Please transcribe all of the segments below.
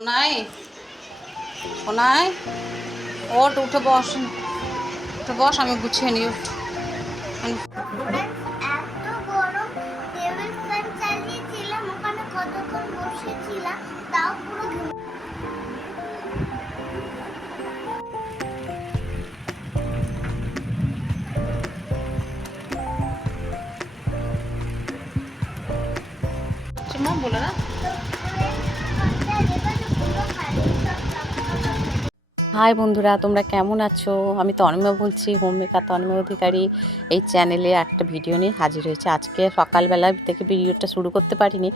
সোনাই সোনাই ওট উঠে বস। উঠে বস আমি গুছিয়ে নিই উঠ। এত গরম হাই বন্ধুরা, তোমরা কেমন আছো? আমি তন্ময় বলছি হোম মেকার তন্ময় অধিকারী। এই চ্যানেলে একটা ভিডিও নিয়ে হাজির হয়েছে। আজকে সকালবেলা থেকে ভিডিওটা শুরু করতে পারিনি।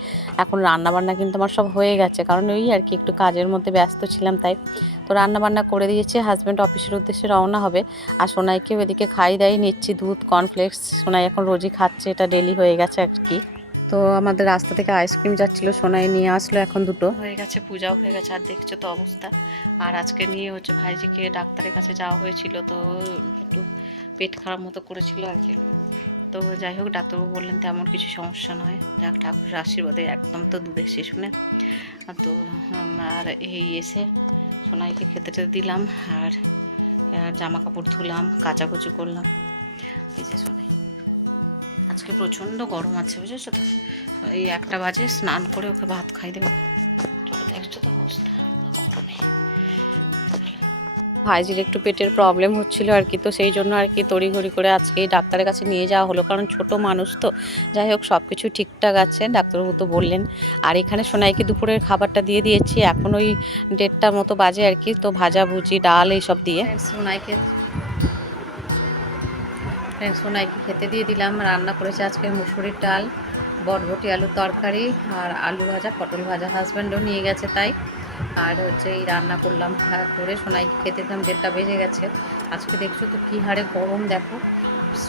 এখন রান্নাবান্না কিন্তু আমার সব হয়ে গেছে। কারণ ওই আর কি, একটু কাজের মধ্যে ব্যস্ত ছিলাম তাই। তো রান্নাবান্না করে দিয়েছে। হাজব্যান্ড অফিসের উদ্দেশ্যে রওনা হবে। আর সোনাইকে ওদিকে খাই দাই নিচ্ছি দুধ কর্নফ্লেক্স সোনাই এখন রোজই খাচ্ছে, এটা ডেলি হয়ে গেছে আর কি। তো আমাদের রাস্তা থেকে আইসক্রিম যাচ্ছিল, সোনাই নিয়ে আসলো এখন দুটো। হয়ে গেছে, পূজাও হয়ে গেছে, আর দেখছ তো অবস্থা। আর আজকে নিয়ে হচ্ছে ভাইজিকে ডাক্তারের কাছে যাওয়া হয়েছিল, তো একটু পেট খারাপ মতো করেছিল আর কি। তো যাই হোক, ডাক্তারবাবু বললেন তেমন কিছু সমস্যা নয়। যাক, ঠাকুরের আশীর্বাদে একদম তো দুধের শিশু না তো আর এই এসে সোনাইকে খেতে টেতে দিলাম, আর আর জামা কাপড় ধুলাম, কাচাকুচি করলাম। এই যে সোনাই। আজকে প্রচণ্ড গরম আছে বুঝেছ তো? এই একটা বাজে স্নান করে ওকে ভাত খাই দেবো। চলো দেখছ তো অবস্থা? ভাইজির একটু পেটের প্রবলেম হচ্ছিল আর কি তো সেই জন্য আর কি তড়িঘড়ি করে আজকে ডাক্তারের কাছে নিয়ে যাওয়া হলো। কারণ ছোট মানুষ তো যাই হোক সব কিছু ঠিকঠাক আছে ডাক্তারবাবু তো বললেন। আর এখানে সোনাইকে দুপুরের খাবারটা দিয়ে দিয়েছি এখন ওই দেড়টার মতো বাজে আর কি তো ভাজা ভুজি ডাল এইসব দিয়ে। সোনাইকে সোনাইকে খেতে দিয়ে দিলাম। রান্না করেছে আজকে মুসুরির ডাল বটবটি আলুর তরকারি আর আলু ভাজা পটল ভাজা। হাজব্যান্ডও নিয়ে গেছে তাই। আর হচ্ছে এই রান্না করলাম হ্যাঁ, করে সোনাইকে খেতে দিলাম। দেড়টা বেজে গেছে। আজকে দেখছ তো কী হারে গরম দেখো।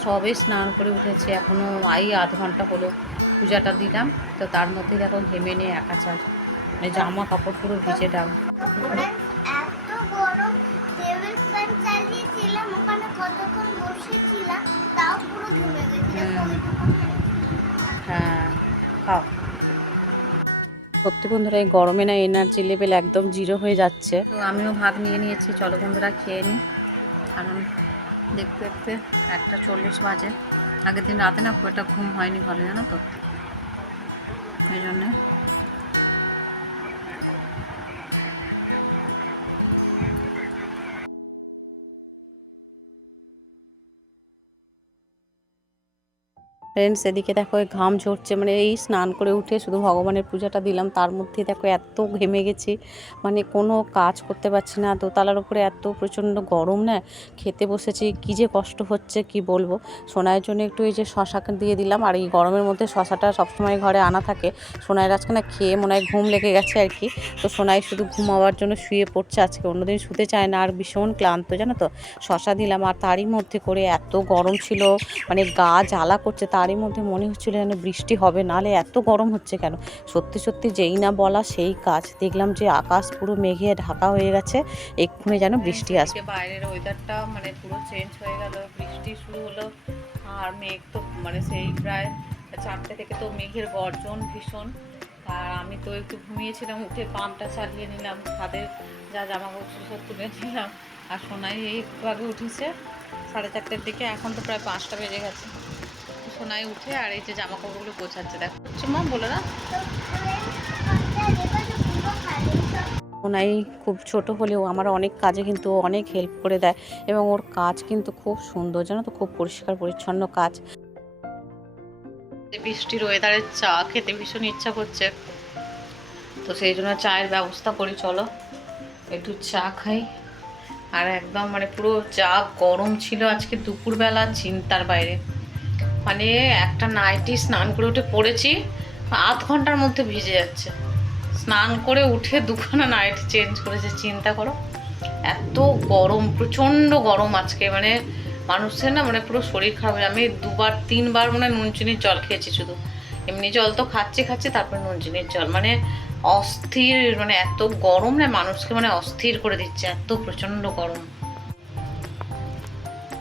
সবে স্নান করে উঠেছে এখনও আই আধ ঘণ্টা হলো পূজাটা দিলাম। তো তার মধ্যে দেখো ঘেমে নিয়ে একাচার মানে জামা কাপড় পুরো ভিজে ডাল এত গরম টেবিল ফ্যান চালিয়েছিলাম ওখানে বসেছিলাম তাও পুরো ঘুমে গেছিলাম হুম। হ্যাঁ খাও। সত্যি বন্ধুরা এই গরমে না এনার্জি লেভেল একদম জিরো হয়ে যাচ্ছে। তো আমিও ভাগ নিয়ে নিয়েছি চলো বন্ধুরা খেয়ে নিই কারণ দেখতে দেখতে একটা চল্লিশ বাজে। আগের দিন রাতে না খুব একটা ঘুম হয়নি ভালো জানো তো? এই জন্যে ফ্রেন্ডস এদিকে দেখো ঘাম ঝরছে মানে এই স্নান করে উঠে শুধু ভগবানের পূজাটা দিলাম। তার মধ্যে দেখো, এত ঘেমে গেছি মানে কোনো কাজ করতে পারছি না। দোতলার উপরে এত প্রচণ্ড গরম, না? খেতে বসেছি, কী যে কষ্ট হচ্ছে, কি বলব? সোনায়ের জন্য একটু এই যে শশা দিয়ে দিলাম, আর এই গরমের মধ্যে শশাটা সবসময় ঘরে আনা থাকে। সোনায়ের আজকে না খেয়ে মনে হয় ঘুম লেগে গেছে আর কি। তো সোনাই শুধু ঘুমাবার জন্য শুয়ে পড়ছে, আজকে অন্যদিন শুতে চায় না, আর ভীষণ ক্লান্ত, জানো তো? শশা দিলাম, আর তারই মধ্যে করে এত গরম ছিল মানে গা জ্বালা করছে তারই মধ্যে মনে হচ্ছিল যেন বৃষ্টি হবে, নালে এত গরম হচ্ছে কেন? সত্যি সত্যি যেই না বলা সেই কাজ। দেখলাম যে আকাশ পুরো মেঘে ঢাকা হয়ে গেছে, এক্ষুনি যেন বৃষ্টি আসবে। বাইরের ওয়েদারটা মানে পুরো চেঞ্জ হয়ে গেল, বৃষ্টি শুরু হলো, আর মেঘ তো মানে সেই প্রায় চারটে থেকে তো মেঘের গর্জন ভীষণ। আর আমি তো একটু ঘুমিয়েছিলাম, উঠে পাম্পটা চালিয়ে নিলাম তাদের যা জামা কাপড় সব তুলে নিলাম আর সোনাই এই আগে উঠেছে, সাড়ে চারটের দিকে, এখন তো প্রায় পাঁচটা বেজে গেছে। সোনাই উঠে আর এই যে জামা কাপড়গুলো গোছাচ্ছে দেখো। চুম্মা বলে না। সোনাই খুব ছোট হলেও আমার অনেক কাজে কিন্তু অনেক হেল্প করে দেয় এবং ওর কাজ কিন্তু খুব সুন্দর জানো তো? খুব পরিষ্কার পরিচ্ছন্ন কাজ। বৃষ্টির ওয়েদারে চা খেতে ভীষণ ইচ্ছা করছে। তো সেই জন্য চায়ের ব্যবস্থা করি চলো। একটু চা খাই। আর একদম মানে পুরো চা গরম ছিল আজকে দুপুরবেলা চিন্তার বাইরে। মানে একটা নাইটি স্নান করে উঠে পড়েছি, আধ ঘণ্টার মধ্যে ভিজে যাচ্ছে। স্নান করে উঠে দুখানা নাইটি চেঞ্জ করেছে, চিন্তা করো। এত গরম, প্রচণ্ড গরম আজকে মানে মানুষের না মানে পুরো শরীর খারাপ হয়ে আমি দুবার, তিনবার মানে নুন চিনির জল খেয়েছি শুধু। এমনি জল তো খাচ্ছি খাচ্ছি, তারপর নুন চিনির জল। মানে অস্থির মানে এত গরম না মানুষকে মানে অস্থির করে দিচ্ছে, এত প্রচণ্ড গরম।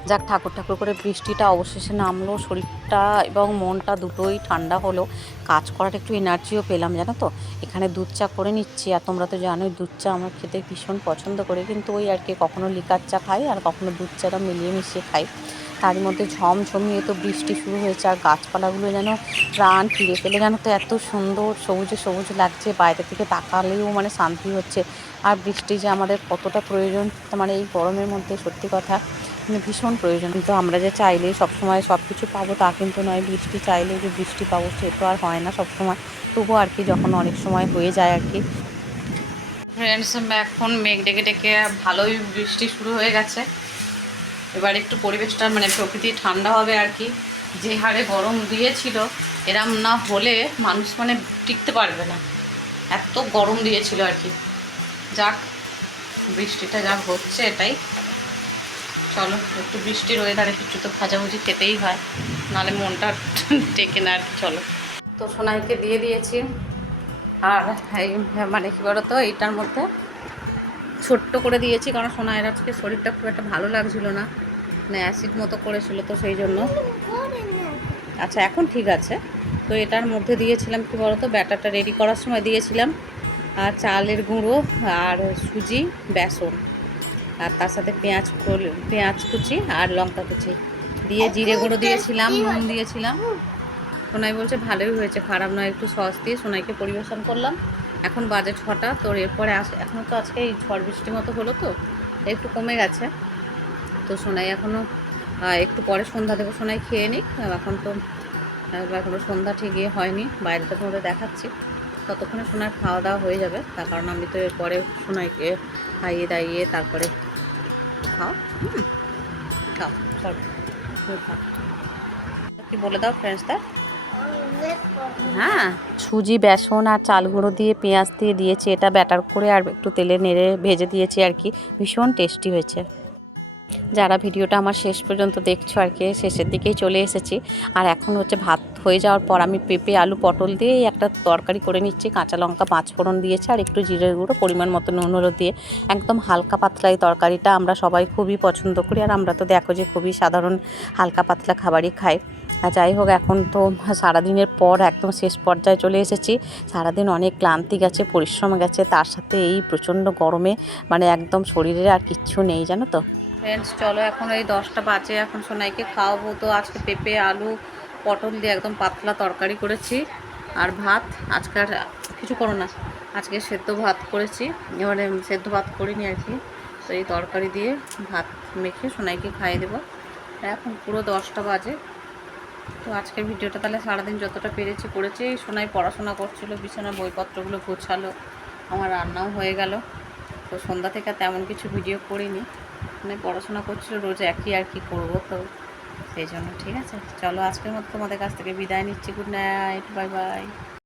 যাক, ঠাকুর ঠাকুর করে বৃষ্টিটা অবশেষে নামলো, শরীরটা এবং মনটা দুটোই ঠান্ডা হলো। কাজ করার একটু এনার্জিও পেলাম, জানো তো? এখানে দুধ চা করে নিচ্ছি, আর তোমরা তো জানোই, দুধ চা আমার খেতে ভীষণ পছন্দ করে, কিন্তু ওই আর কি কখনো লিকার চা খাই, আর কখনো দুধ চাটা মিলিয়ে মিশিয়ে খাই। তার মধ্যে ঝমঝমিয়ে তো বৃষ্টি শুরু হয়েছে, আর গাছপালাগুলো যেন প্রাণ ফিরে পেলে যেন তো? এত সুন্দর সবুজে সবুজ লাগছে, বাইরে থেকে তাকালেও মানে শান্তি হচ্ছে। আর বৃষ্টি যে আমাদের কতটা প্রয়োজন মানে এই গরমের মধ্যে, সত্যি কথা। ভীষণ প্রয়োজন। কিন্তু আমরা যে চাইলেই সবসময় সব কিছু পাবো, তা কিন্তু নয়। বৃষ্টি চাইলে যে বৃষ্টি পাবো, সে তো আর হয় না সবসময়। তবুও আর কি যখন অনেক সময় হয়ে যায় আর কি। ফ্রেন্ডস এখন মেঘ ডেকে ডেকে ভালোই বৃষ্টি শুরু হয়ে গেছে। এবার একটু পরিবেশটা মানে প্রকৃতি ঠান্ডা হবে আর কি। যে হারে গরম দিয়েছিল, এরম না হলে মানুষ মানে টিকতে পারবে না। এত গরম দিয়েছিল আর কি। যাক, বৃষ্টিটা যা হচ্ছে এটাই। চলো, একটু বৃষ্টির ওয়েদারে কিছু তো ভাজাভুজি খেতেই হয়। নাহলে মনটা টেকে না আর কি, চলো। তো সোনাইকে দিয়ে দিয়েছি। আর এই মানে কী বলো তো এইটার মধ্যে ছোট্ট করে দিয়েছি, কারণ সোনাইয়ের আজকে শরীরটা খুব একটা ভালো লাগছিল না। মানে অ্যাসিড মতো করেছিল তো সেই জন্য। আচ্ছা এখন ঠিক আছে। তো এটার মধ্যে দিয়েছিলাম কি বলতো, ব্যাটারটা রেডি করার সময় দিয়েছিলাম। আর চালের গুঁড়ো আর সুজি, বেসন। আর তার সাথে পেঁয়াজ পেঁয়াজ কুচি আর লঙ্কা কুচি। দিয়ে জিরে গুঁড়ো দিয়েছিলাম, নুন দিয়েছিলাম। সোনাই বলছে, ভালোই হয়েছে, খারাপ নয়, একটু সস দিয়ে সোনাইকে পরিবেশন করলাম। এখন বাজে ছটা তোর এরপরে আস এখনও তো আজকে এই ঝড় বৃষ্টি মতো হলো তো, একটু কমে গেছে। তো সোনাই এখনও একটু পরে সন্ধ্যা দেবো, সোনাই খেয়ে নিক। এখন তো এখনও সন্ধ্যা ঠিক ইয়ে হয়নি বাইরেটা তোমাদের দেখাচ্ছি। ততক্ষণে সোনার খাওয়া দাওয়া হয়ে যাবে, তার কারণ আমি তো এরপরে সোনাইকে খাইয়ে দাইয়ে তারপরে হ্যাঁ। সুজি, বেসন আর চাল গুঁড়ো দিয়ে, পেঁয়াজ দিয়ে দিয়েছি। এটা ব্যাটার করে আর একটু তেলে নেড়ে ভেজে দিয়েছি আর কি। ভীষণ টেস্টি হয়েছে। যারা ভিডিওটা আমার শেষ পর্যন্ত দেখছ আর কি, শেষের দিকেই চলে এসেছি। আর এখন হচ্ছে ভাত হয়ে যাওয়ার পর আমি পেঁপে, আলু, পটল দিয়ে একটা তরকারি করে নিচ্ছি। কাঁচা লঙ্কা পাঁচ ফোড়ন দিয়েছি আর একটু জিরের গুঁড়ো, পরিমাণ মতো নুন, হলুদ দিয়ে। একদম হালকা পাতলা এই তরকারিটা আমরা সবাই খুবই পছন্দ করি। আর আমরা তো দেখো যে খুবই সাধারণ হালকা পাতলা খাবারই খাই। আর যাই হোক, এখন তো সারাদিনের পর একদম শেষ পর্যায়ে চলে এসেছি। সারাদিন অনেক ক্লান্তি গেছে, পরিশ্রম গেছে। তার সাথে এই প্রচণ্ড গরমে মানে একদম শরীরে আর কিচ্ছু নেই, জানো তো? ফ্রেন্ডস চলো এখন এই দশটা বাজে, এখন সোনাইকে খাওয়াবো। তো আজকে পেঁপে, আলু, পটল দিয়ে একদম পাতলা তরকারি করেছি আর ভাত। আজকে আর কিছু করো না। আজকে সেদ্ধ ভাত করেছি। এবারে সেদ্ধ ভাত করিনি আর কি। তো এই তরকারি দিয়ে ভাত মেখে সোনাইকে খাইয়ে দেবো। এখন পুরো দশটা বাজে। তো আজকের ভিডিওটা তাহলে সারাদিন যতটা পেরেছি করেছি। এই সোনাই পড়াশোনা করছিল বিছানার বইপত্রগুলো গোছালো, আমার রান্নাও হয়ে গেল। তো সন্ধ্যা থেকে তেমন কিছু ভিডিও করিনি। মানে পড়াশোনা করছিল, রোজ একই আর কি করব তো সেই জন্য, ঠিক আছে? চলো আজকের মতো তোমাদের কাছ থেকে বিদায় নিচ্ছি। Good night bye bye